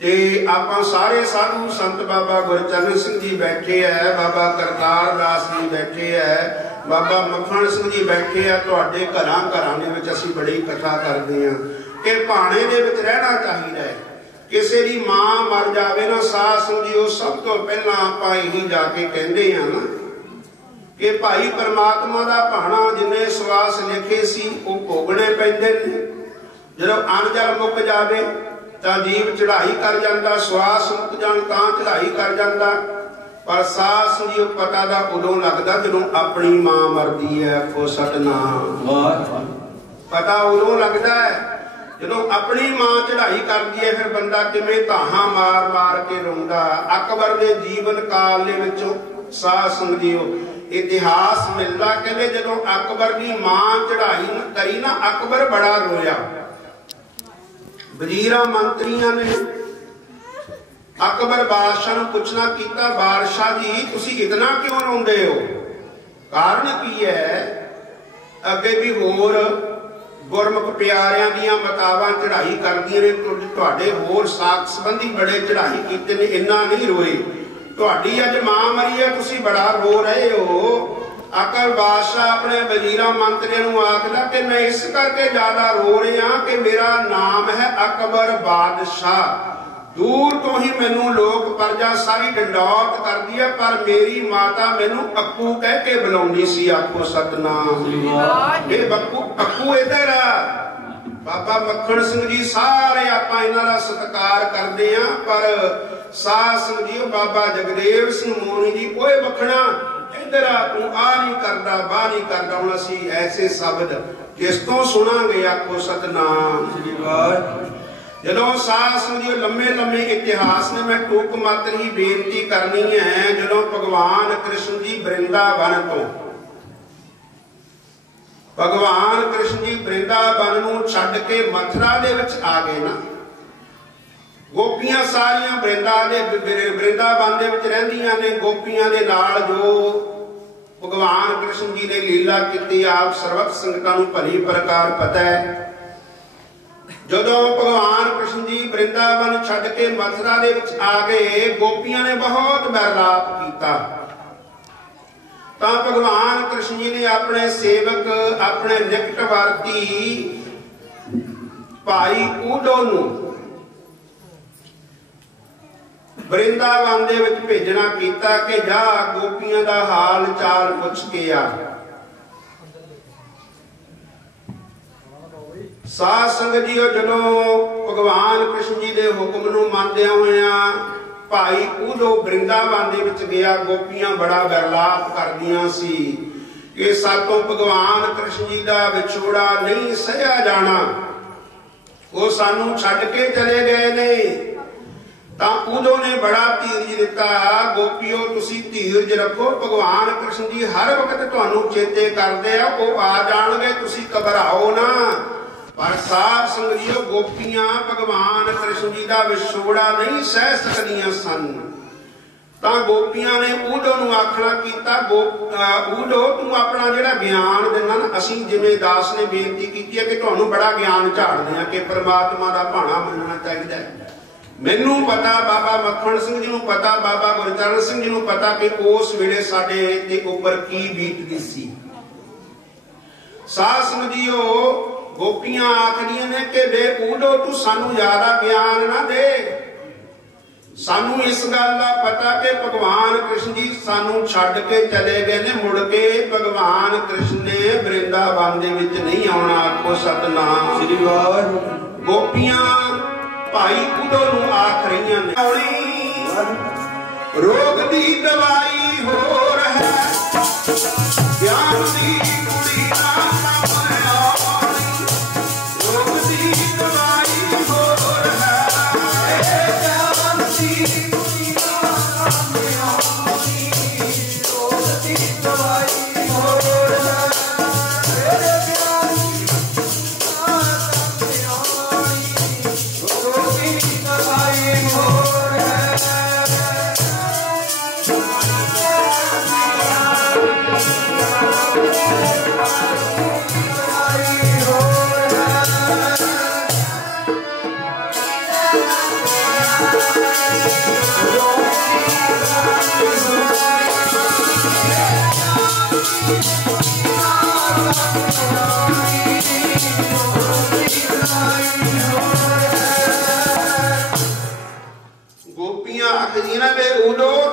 ते आपां सारे साधु संत बाबा गुरचरण सिंह जी बैठे है, बाबा करतार दास जी बैठे है, बाबा मखण सिंह जी बैठे है। तुहाडे घरां घरां दे विच असीं बड़ी कथा करदे हां कि भाणे दे विच रहना चाहिदा है। किसी की मां मर जाए ना साथ संगीओ, सब तो पहला आपां यही जाके कहते हैं ना कि भाई परमात्मा का भाणा जिन्हें सवास लिखे सी वो भोगने पैंदे ने। जो अन्न जल मुक जाए तो जीव चढ़ाई कर जाता, सवास मुक जान तां चढ़ाई कर जाता। पर साथ संगीओ पता दा उदों लगदा जदों अपनी मां मरदी है। आखो सतनाम। पता उदों लगदा है जदों अपनी मां चढ़ाई करती है, फिर बंदा किवें धाहां मार मार के रोंदा। अकबर के जीवन काल दे विचों साध संगत जीओ इतिहास मिलदा, कहंदे जदों अकबर की मां चढ़ाई करी ना, अकबर बड़ा रोया। वजीरां मंत्रियां ने अकबर बादशाह नूं पुछना कीता, बादशाह जी तुसीं इतना क्यों रोंदे हो, कारण की है? अगे भी होर गुरमुख प्यारियां दियां मतावां चढ़ाई करदियां ने, तुहाडे होर साख संबंधी बड़े चढ़ाई कीते ने, इन्ना नहीं रोए। तुहाडी अज मां मरी है, तुसीं बड़ा रो रहे हो। अकबर बादशाह अपने वजीरां मंत्रियों नूं आखदा कि मैं इस करके ज्यादा रो रहा कि मेरा नाम है अकबर बादशाह। दूर तो ही मैनू लोग प्रजा सारी डंडौत करदी है, पर मेरी माता मैनू अक्कू कह के बुलाउंदी सी। आखो सतनाम। अक्कू इधर बाबा मखण सिंह जी सारे आपां इन्हां दा सत्कार करदे हां, पर साध संगत जी बाबा जगदेव सिंह मोनी जी ओए मखणा इधर आ, तू आ नहीं करदा बाह नहीं करदा। हुण असीं ऐसे शब्द किस तों सुणांगे? आखो सतनाम। जदों साध संगत जी लंबे लंबे इतिहास ने मैं टूक मात्र ही बेनती करनी है। जदों भगवान कृष्ण जी वृंदावन तो भगवान कृष्ण जी वृंदावन नूं छड्ड के मथुरा दे विच आ गए ना, गोपियां सारियां वृंदावन दे विच रहिंदियां ने। गोपियां दे नाल जो भगवान कृष्ण जी ने लीला की आप सर्वत संगतां नूं भली प्रकार पता है। जदों भगवान कृष्ण जी वृंदावन छड्ड के मथुरा दे विच आ गए, गोपियां ने बहुत विलाप कीता। तां भगवान कृष्ण जी ने अपने सेवक अपने निकटवर्ती भाई उडो नूं वृंदावन दे विच भेजना कीता कि जा गोपियां दा हाल चाल पुछ के आ। साध संगत जी जदों भगवान कृष्ण जी के हुक्म नूं मनदियां होइयां भाई उदो वृंदावन दे विच गया। गोपियां बड़ा विलाप करदियां सी कि सातों भगवान कृष्ण जी का विछोड़ा नहीं सहया जाना, वो सानू छड्ड के चले गए ने। तां उदो ने बड़ा धीरज दिता, गोपियो तुसी धीरज रखो, भगवान कृष्ण जी हर वक्त तुहानू चेते करदे आ, वो आ जाणगे, तुसी घबराओ ना। पर साध संगत जी गोपियां भगवान कृष्ण जी का विछोड़ा नहीं सह सकदियां सन। तां गोपियां ने उडो नूं आखना कीता, उडो तू अपना जिहड़ा ज्ञान देना ना, असीं जिवें दास ने बेनती कीती है कि तुहानू बड़ा ज्ञान झाड़दे आ कि परमात्मा दा भाणा मनना चाहीदा है। मैनू पता, बाबा मखण सिंह जी नूं पता, बाबा गुरचरण सिंह जी नूं पता कि उस वेले साडे ते उपर की बीतदी सी। साध संगत जीओ गोपियां आखदियां ने कि बे उडो तू सानू ज्यादा ज्ञान ना दे, सानू इस गल का पता कि भगवान कृष्ण जी सानू छड्ड के चले गए ने, मुड़ के भगवान कृष्ण ने वृंदावन दे विच नहीं आउणा। आखो सतनाम। श्री वाहिगुरू। गोपियां भाई उडो नूं आख रहीआं ने रोग दी दवाई होर है, ज्ञान दी कुड़ी ना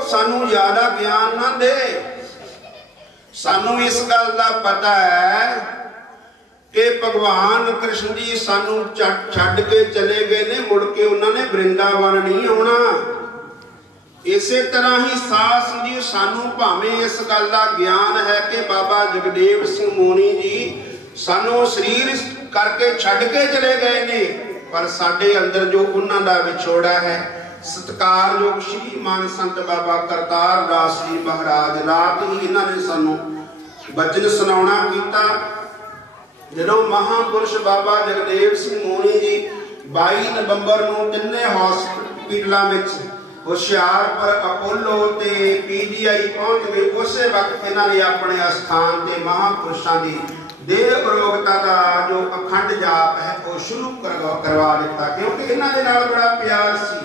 सानू ज्यादा ज्ञान ना दे। सानू इस गल का पता है कि भगवान कृष्ण जी सानू छड्ड के चले गए ने, मुड़ के उन्होंने वृंदावन नहीं आना। इसे तरह ही साध संगत जी सानू भावें इस गल का ज्ञान है कि बाबा जगदेव सिंह मोनी जी सानू शरीर करके छड्ड के चले गए ने, पर साडे अंदर जो उन्हां दा विछोड़ा है। सत्कारयोग श्री मान संत बाबा करतार दास जी महाराज रात ही इन्होंने सानू बचन सुनाउणा कीता। जदों महापुरुष बाबा जगदेव सिंह मोनी जी 22 नवंबर नूं तिन्ने हॉस्पिटलों में हुशियारपुर अपोलो ते पीजीआई पहुंच गए। उस वक्त इन्होंने अपने अस्थान ते महापुरुषों की देह अरोगता का जो अखंड जाप है वो शुरू करवा दिता, क्योंकि इन्होंने नाल बड़ा प्यार सी।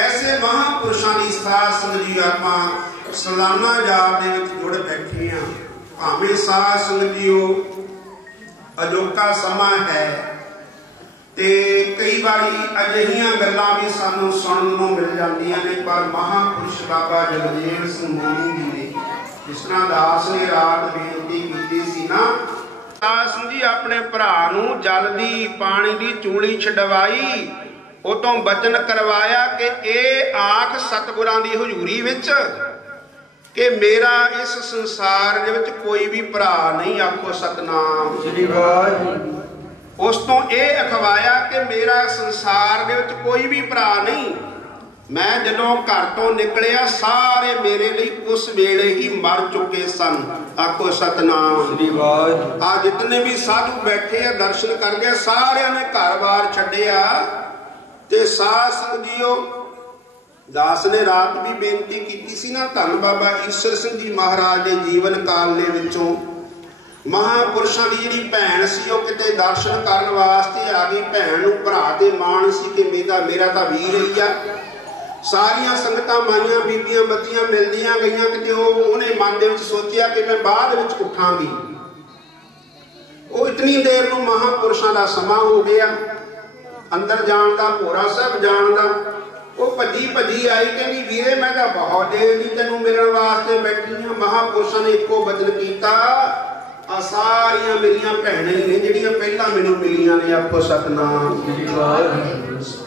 ऐसे महापुरुषों की साध संगत जी आपां सालाना जाप दे विच जुड़ बैठे हैं। भावें साध संगत जी अजोका समा है ते कई बारी अजिहियां गल्लां भी सानू सुनन नूं मिल जांदियां ने, पर महापुरुष बाबा जगदेव सिंह मोनी जी ने जिस तरह दास ने रात बेनती कीती सी ना, दास जी अपने भरा नूं जल दी पानी दी चूली छडवाई, उतों बचन करवाया कि ए आख सतगुरां दी हजूरी विच कि मेरा इस संसार दे विच कोई भी भरा नहीं। आखो सतनाम श्री वाहिगुरू। उस तो ये अखवाया कि मेरा संसार दे विच कोई भी भरा नहीं। मैं जदों घर तो निकलिया सारे मेरे लिए उस वेले ही मर चुके सन। आखो सतनाम श्री वाहिगुरू। आ जितने भी साधु बैठे हैं दर्शन कर गए, सारे ने घर बार छड्डिया ते साध संगत जीओ दास ने रात भी बेनती की सी ना, धन बाबा ईश्वर सिंह जी महाराज के जीवन काल दे विचों महापुरुषों की जिहड़ी भैन सी वो किते दर्शन करन वास्ते आ गई। भैन नूं भरा ते माण सी कि मेरा तां वीर ही आ। सारियां संगतां माइयां बीबियां बच्चियां मिलदियां गईयां, किते उहने मन दे विच सोचिया कि मैं बाद विच उठांगी। वो इतनी देर नूं महापुरुषों का समा हो गया, अंदर जान का भोरा साहब जान का। वो भजी भजी आई कहनी वीरे मैं तो बहुत देर नहीं तेनों मिलने वास्ते बैठी हाँ। महापुरुषों ने एको वचन किया, आ सारियां मेरियां भैणां ही ने जिहड़ियां पहलां मैनूं मिलियां ने। आखो सतनाम।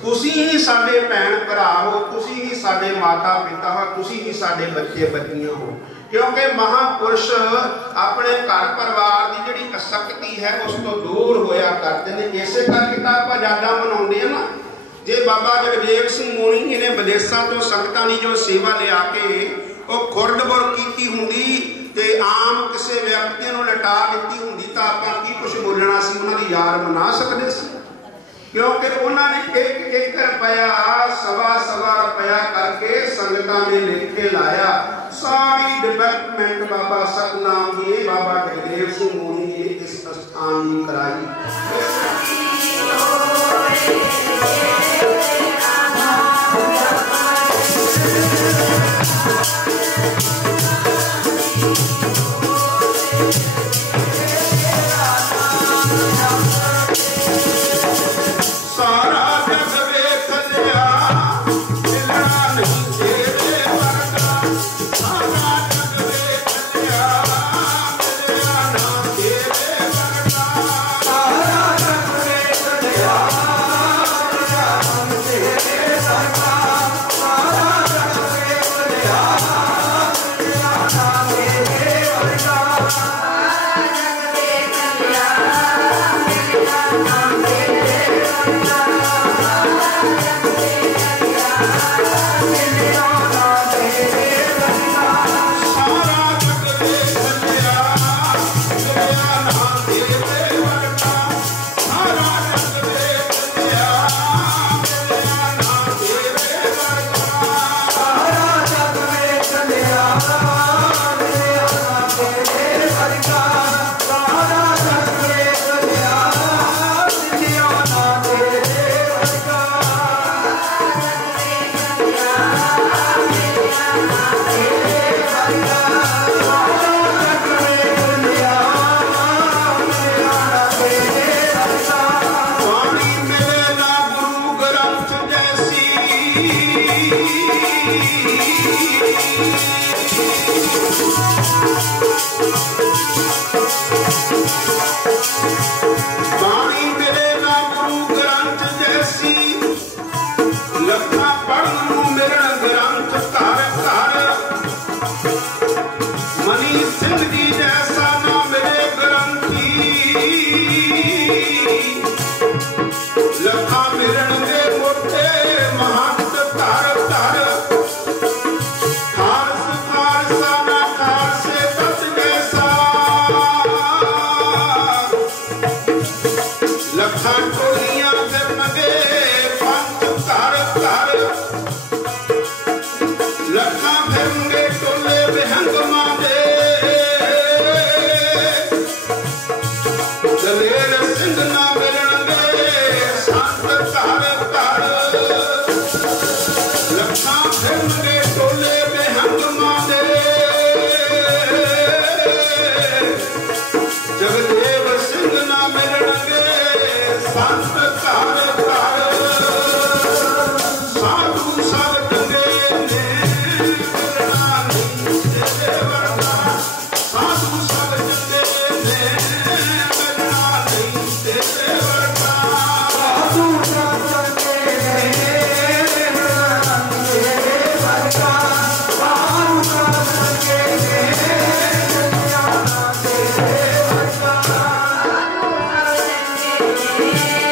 तुसीं ही साडे भैण भरा हो, तुसीं ही साडे माता पिता हो, तुसीं ही साडे बच्चे बच्चियां हो। क्योंकि महापुरुष अपने घर परिवार की जिहड़ी असक्ति है उस तो दूर होया करते हैं। इसे करके तो आप यादा मनाउंदे हैं ना। जे बाबा जगदेव सिंह मोनी जी ने विदेशों तो संगतां दी जो सेवा लिया के वो खुरदबुर की हुंदी ते आम किसी व्यक्ति नूं लटा दी हुंदी तां आपां की कुछ बोलना सी, उन्हां दी याद मना सकदे सी। क्योंकि उन्होंने एक रुपया सवा रुपया करके संगतां में लेके लाया। सारी डेवलपमेंट बाबा सतनाम जी बाबा जगदेव सिंह मोनी जी इस स्थान की कराई। बाणी मिले ना गुरु ग्रंथ जैसी लखा पढ़ू मिलन ग्रंथ घर घर मनी सिंह जी जैसा ना मिले ग्रंथी लखा मिलन के मोटे महंत घर घर खालस खालसा ना खालसे तत जैसा लखा टोलियां करनगे पंथ घर घर लखा फिरनगे टोले विहंगमां दे दलेर सिंध ना मिलणगे संत घर घर लखा फिरनगे टोले विहंगमां दे जगदेव सिंह ना मिलणगे संत घर घर साधु सब चंगे ने मिलना नहीं तेरे वर्गा साधु सब चंगे ने मिलना नहीं तेरे वर्गा साधु सब चंगे ने मिलना नहीं तेरे वर्गा साधु सब चंगे ने मिलना तेरे वर्गा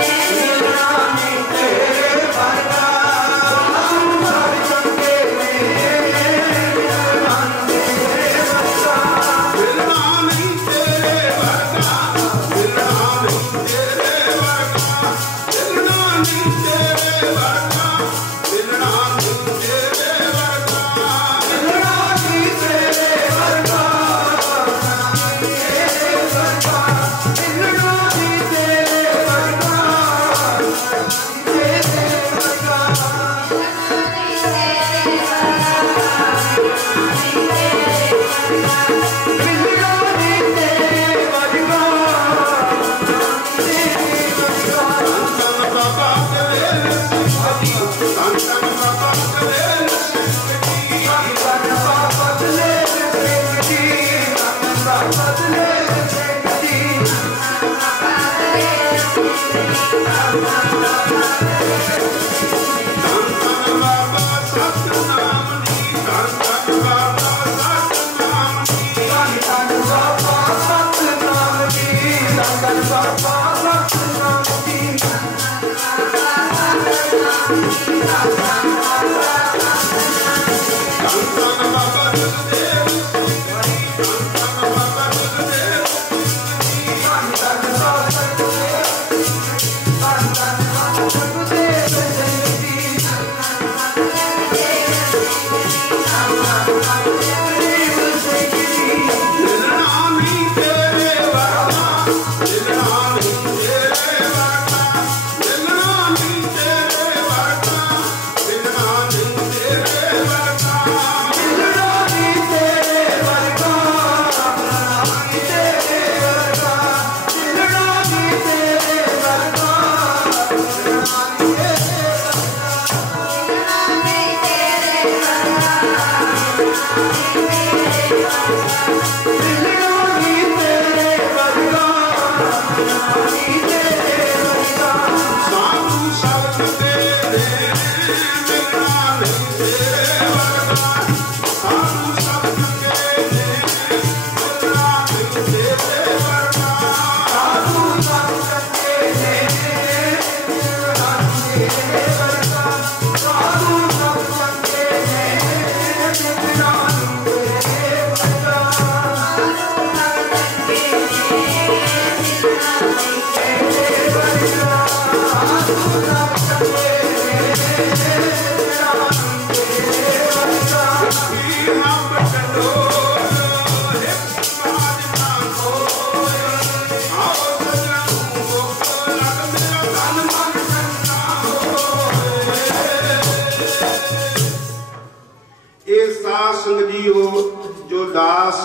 जो दास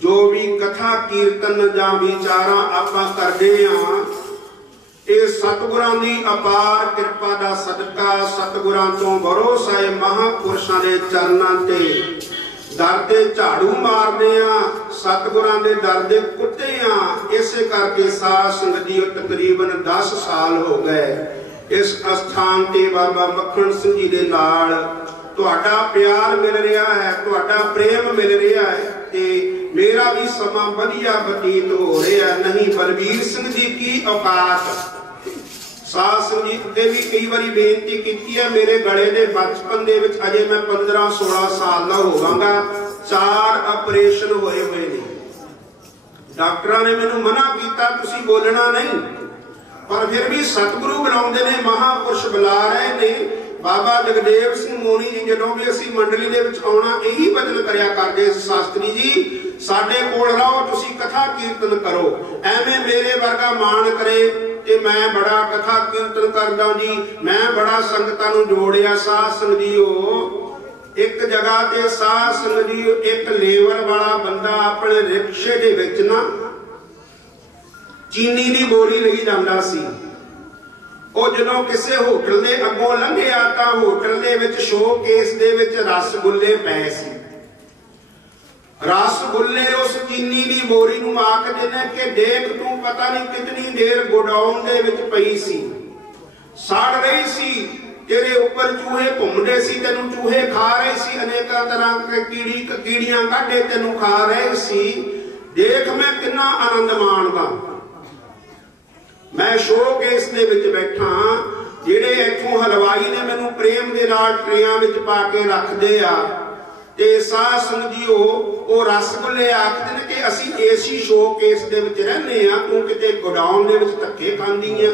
जो भी कथा कीर्तन जां विचारा आपां करदे हां ਇਹ ਸਤਿਗੁਰਾਂ ਦੀ ਅਪਾਰ ਕਿਰਪਾ ਦਾ ਸਦਕਾ ਸਤਿਗੁਰਾਂ ਤੋਂ ਭਰੋਸਾ ਹੈ ਮਹਾਂਪੁਰਸ਼ਾਂ ਦੇ ਚਰਨਾਂ ਤੇ दर ते झाड़ू मारते हैं, सतगुरां दे दर दे कुत्ते हैं। इसे करके साध संगत जी तकरीबन 10 साल हो गए इस अस्थान ते बाबा मक्खण सिंह जी दे नाल तुहाडा प्यार मिल रहा है, तुहाडा प्रेम मिल रहा है ते मेरा भी समा वधिया बतीत हो रहा है। नहीं बलबीर सिंह जी की औकात। साध संगत ने भी कई बारी बेनती की है, मेरे गले के बचपन दे विच अजे मैं 15-16 साल का होवांगा, 4 ऑपरेशन होए हुए ने। डॉक्टर ने मैनू मना किया तुसी बोलना नहीं, पर फिर भी सतगुरु बुलाउंदे ने, महापुरुष बुला रहे ने। बाबा जगदेव सिंह मोनी जी जदों भी असीं मंडली दे विच आउणा यही वचन करया करदे, शास्त्री जी साडे कोल रहो, तुसी कथा कीर्तन करो। एवें मेरे वर्गा मान करे कि मैं बड़ा कथा कीर्तन करदा जी, मैं बड़ा संगतां नूं जोड़िया। साध संगत जीओ एक जगह ते साध संगत जीओ एक लेवर वाला बंदा अपने रिक्शे दे विच ना चीनी दी बोरी लई जांदा सी। ਉਹ ਜਦੋਂ ਕਿਸੇ ਹੋਟਲ ਦੇ ਅੱਗੋਂ ਲੰਘਿਆ ਤਾਂ ਹੋਟਲ ਦੇ ਵਿੱਚ ਸ਼ੋਕੇਸ ਦੇ ਵਿੱਚ ਰਸਗੁੱਲੇ ਪਏ ਸੀ। रसगुल्ले उस चीनी की बोरी नूं आखदे ने कि देख तू पता नहीं कितनी देर गोडाउन दे विच पई सी, सड़ रही सी, तेरे ऊपर चूहे घूमदे सी, तेनू चूहे खा रहे सी, अनेक तरह के कीड़ियां काढे तेनू खा रहे सी। देख मैं कितना आनंद माणदा, मैं शोकेस दे विच बैठा, जिहड़े इत्थों हलवाई ने मैनू प्रेम दे नाल ट्रेयां विच पा के रखदे आ। ते साध संगत जीओ ਉਹ रसगुल्ले आखदे ने कि असीं एसी शोकेस दे विच रहने आ, तू किते गोडाउन दे विच धक्के खांदी आ।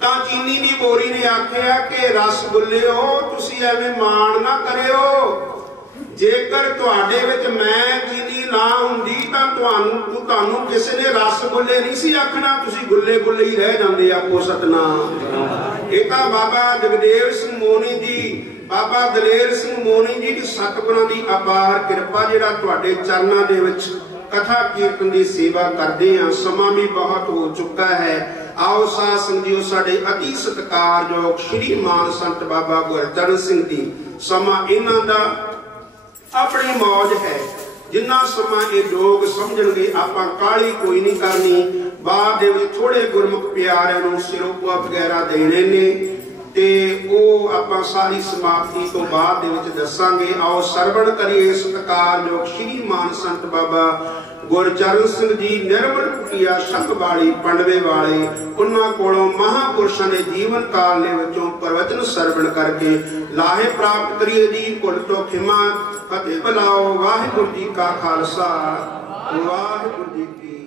तां चीनी दी बोरी ने आखिया कि रसगुल्लेओ तुसीं एवें माण ना करिओ, जेकर तुहाडे विच मैं चीनी ना हुंदी तां तुहानूं किसी ने रसगुल्ले नहीं सी आखना, तुसीं गुल्ले गुल्ले ही रह जांदे। आपो सतनाम। इह तां बाबा जगदेव सिंह मोनी जी, बाबा दलेर सिंह मोनी जी की सतगुरां की अपार कृपा, जिहड़ा तुहाडे चरनां दे विच कथा कीर्तन की सेवा करदे हां। समा भी बहुत हो चुका है। आओ साध संगत जीओ साडे अति सत्कारयोग श्री मान संत बाबा गुरचरण सिंह जी, समा इन्हां दा अपनी मौज है। जिन्ना समा ये लोग समझणगे आपां काली कोई नहीं करनी। बाद दे विच थोड़े गुरमुख प्यारिਆਂ ਨੂੰ सिरोपा वगैरह देने ने ते ਉਹ ਆਪਾਂ ਸਾਰੀ ਸਮਾਪਤੀ ਤੋਂ ਬਾਅਦ ਦੇ ਵਿੱਚ ਦੱਸਾਂਗੇ। ਆਓ ਸਰਵਣ ਕਰੀਏ ਸਤਿਕਾਰਯੋਗ ਸ਼੍ਰੀ ਮਾਨ ਸੰਤ ਬਾਬਾ ਗੁਰਚਰਨ ਸਿੰਘ ਜੀ, ਨਿਰਮਲ ਕੁਟੀਆ ਸੰਘ ਵਾਲੀ ਪੰਡਵੇ ਵਾਲੇ, ਉਹਨਾਂ ਕੋਲੋਂ ਮਹਾਂਪੁਰਸ਼ਾਂ ਦੇ ਜੀਵਨ ਕਾਲ ਦੇ ਵਿੱਚੋਂ ਪ੍ਰਵਚਨ ਸਰਵਣ ਕਰਕੇ ਲਾਹੇ ਪ੍ਰਾਪਤ ਕਰੀਏ ਜੀ। ਭੁੱਲ ਤੋਂ ਖਿਮਾ, ਫਤਿਹ ਬੁਲਾਓ। ਵਾਹਿਗੁਰੂ ਜੀ ਕਾ ਖਾਲਸਾ, ਵਾਹਿਗੁਰੂ ਜੀ ਕੀ